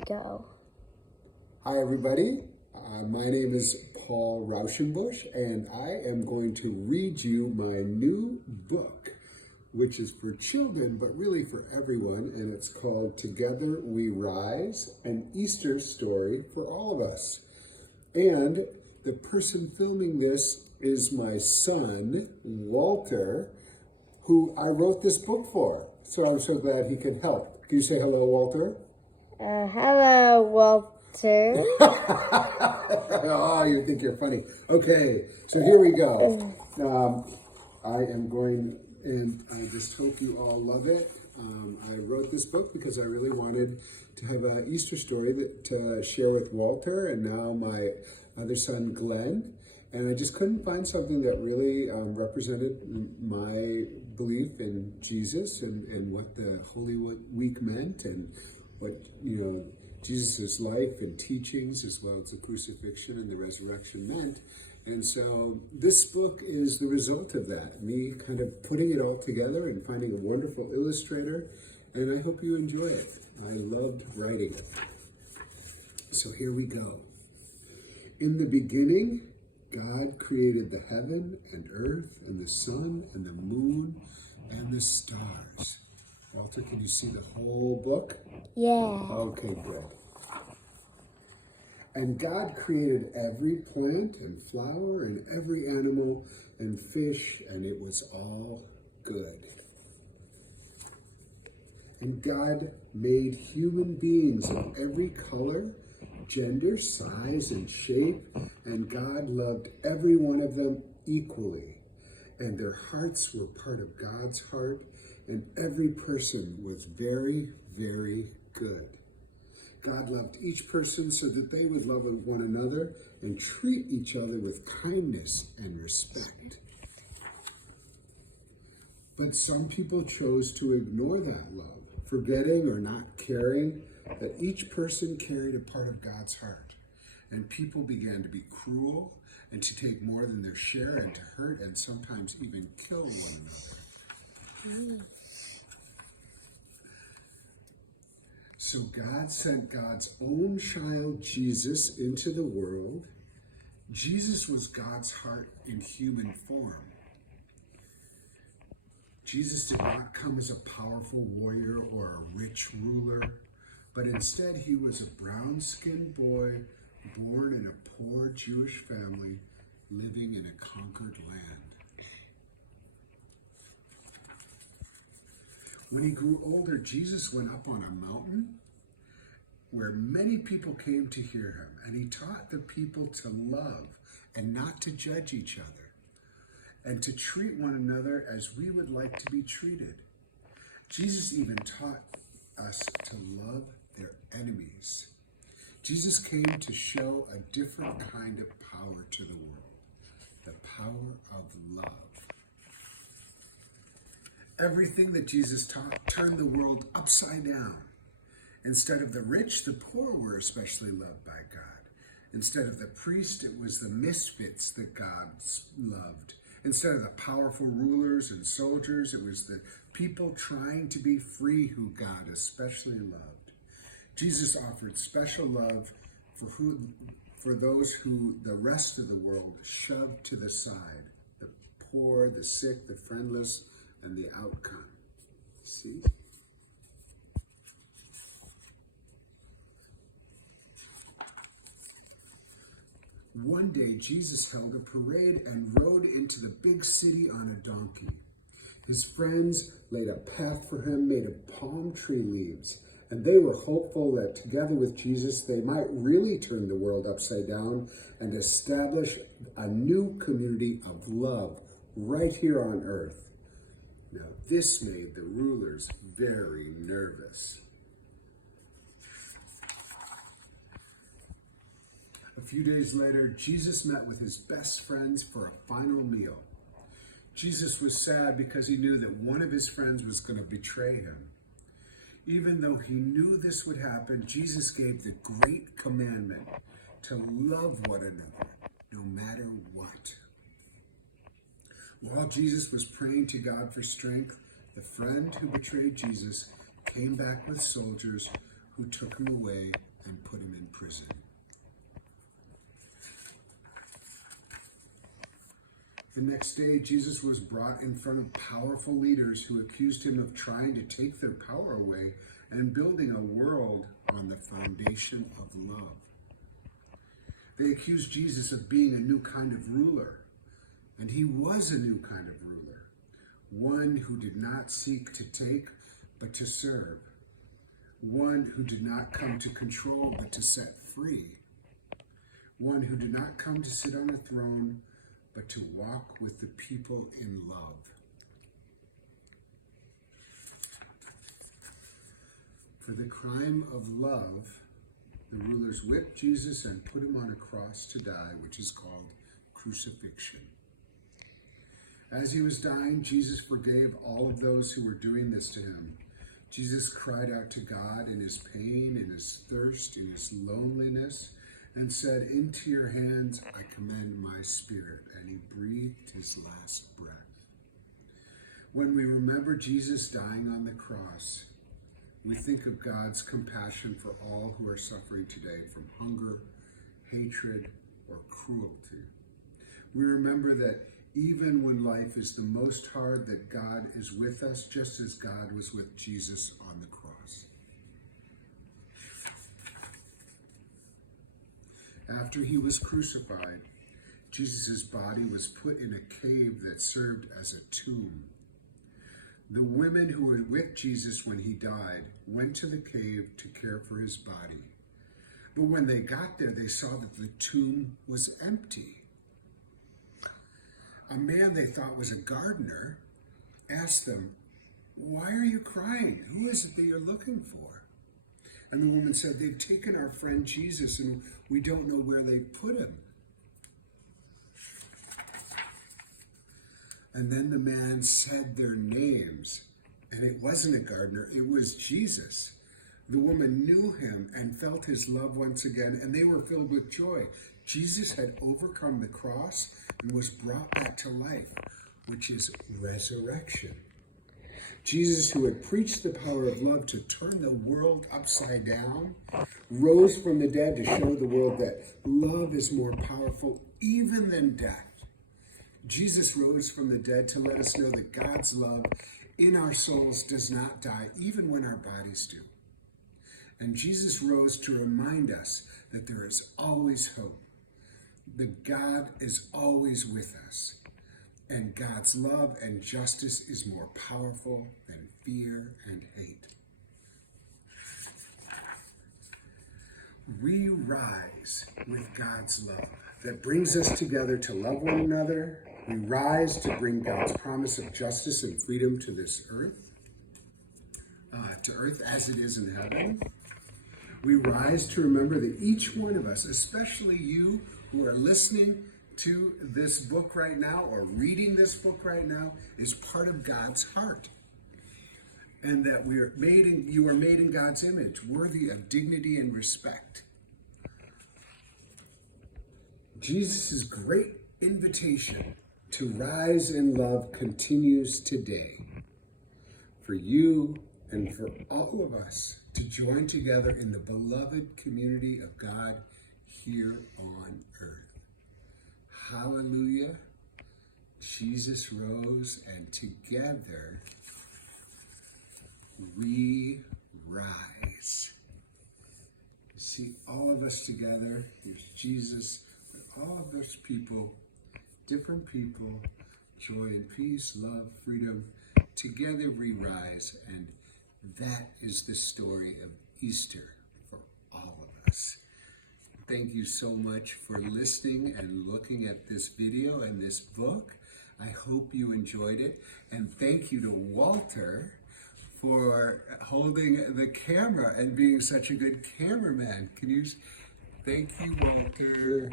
Go. Hi, everybody. My name is Paul Raushenbush, and I am going to read you my new book, which is for children, but really for everyone, and it's called Together We Rise, an Easter story for all of us. And the person filming this is my son, Walter, who I wrote this book for. So I'm so glad he could help. Can you say hello, Walter? Hello, Walter. Oh, you think you're funny. Okay, so here we go. I am going, and I just hope you all love it. I wrote this book because I really wanted to have an Easter story to share with Walter and now my other son, Glenn. And I just couldn't find something that really represented my belief in Jesus and what the Holy Week meant and what, Jesus' life and teachings as well as the crucifixion and the resurrection meant. And so this book is the result of that, me kind of putting it all together and finding a wonderful illustrator. And I hope you enjoy it. I loved writing it. So here we go. In the beginning, God created the heaven and earth and the sun and the moon and the stars. Walter, can you see the whole book? Yeah. Okay, good. And God created every plant and flower and every animal and fish, and it was all good. And God made human beings of every color, gender, size, and shape, and God loved every one of them equally. And their hearts were part of God's heart, and every person was very, very good. God loved each person so that they would love one another and treat each other with kindness and respect. But some people chose to ignore that love, forgetting or not caring that each person carried a part of God's heart. And people began to be cruel and to take more than their share and to hurt and sometimes even kill one another. So God sent God's own child, Jesus, into the world. Jesus was God's heart in human form. Jesus did not come as a powerful warrior or a rich ruler, but instead he was a brown-skinned boy born in a poor Jewish family living in a conquered land. When he grew older, Jesus went up on a mountain where many people came to hear him, and he taught the people to love and not to judge each other, and to treat one another as we would like to be treated. Jesus even taught us to love their enemies. Jesus came to show a different kind of power to the world, the power of love. Everything that Jesus taught turned the world upside down. Instead of the rich, the poor were especially loved by God. Instead of the priest, it was the misfits that God loved. Instead of the powerful rulers and soldiers, it was the people trying to be free who God especially loved. Jesus offered special love for those who the rest of the world shoved to the side, the poor, the sick, the friendless, and the outcome. See? One day, Jesus held a parade and rode into the big city on a donkey. His friends laid a path for him made of palm tree leaves, and they were hopeful that together with Jesus, they might really turn the world upside down and establish a new community of love right here on earth. Now, this made the rulers very nervous. A few days later, Jesus met with his best friends for a final meal. Jesus was sad because he knew that one of his friends was going to betray him. Even though he knew this would happen, Jesus gave the great commandment to love one another, no matter what. While Jesus was praying to God for strength, the friend who betrayed Jesus came back with soldiers who took him away prison. The next day, Jesus was brought in front of powerful leaders who accused him of trying to take their power away and building a world on the foundation of love. They accused Jesus of being a new kind of ruler, and he was a new kind of ruler, one who did not seek to take, but to serve, one who did not come to control, but to set free, one who did not come to sit on a throne, but to walk with the people in love. For the crime of love, the rulers whipped Jesus and put him on a cross to die, which is called crucifixion. As he was dying, Jesus forgave all of those who were doing this to him. Jesus cried out to God in his pain, in his thirst, in his loneliness, and said, "Into your hands I commend my spirit." And he breathed his last breath. When we remember Jesus dying on the cross, we think of God's compassion for all who are suffering today from hunger, hatred, or cruelty. We remember that even when life is the most hard, that God is with us, just as God was with Jesus on the cross. After he was crucified, Jesus' body was put in a cave that served as a tomb. The women who were with Jesus when he died went to the cave to care for his body. But when they got there, they saw that the tomb was empty. A man they thought was a gardener asked them, "Why are you crying? Who is it that you're looking for?" And the woman said, "They've taken our friend Jesus and we don't know where they've put him." And then the man said their names, and it wasn't a gardener, it was Jesus. The woman knew him and felt his love once again, and they were filled with joy. Jesus had overcome the cross and was brought back to life, which is resurrection. Jesus, who had preached the power of love to turn the world upside down, rose from the dead to show the world that love is more powerful even than death. Jesus rose from the dead to let us know that God's love in our souls does not die, even when our bodies do. And Jesus rose to remind us that there is always hope, that God is always with us, and God's love and justice is more powerful than fear and hate. We rise with God's love that brings us together to love one another. We rise to bring God's promise of justice and freedom to this earth, to earth as it is in heaven. We rise to remember that each one of us, especially you who are listening to this book right now or reading this book right now, is part of God's heart. And that you are made in God's image, worthy of dignity and respect. Jesus' great invitation to rise in love continues today for you and for all of us to join together in the beloved community of God here on earth. Hallelujah. Jesus rose, and together we rise. See all of us together. Here's Jesus, all of those people, different people, joy and peace, love, freedom. Together we rise, and that is the story of Easter for all of us. Thank you so much for listening and looking at this video and this book. I hope you enjoyed it. And thank you to Walter for holding the camera and being such a good cameraman. Thank you, Walter.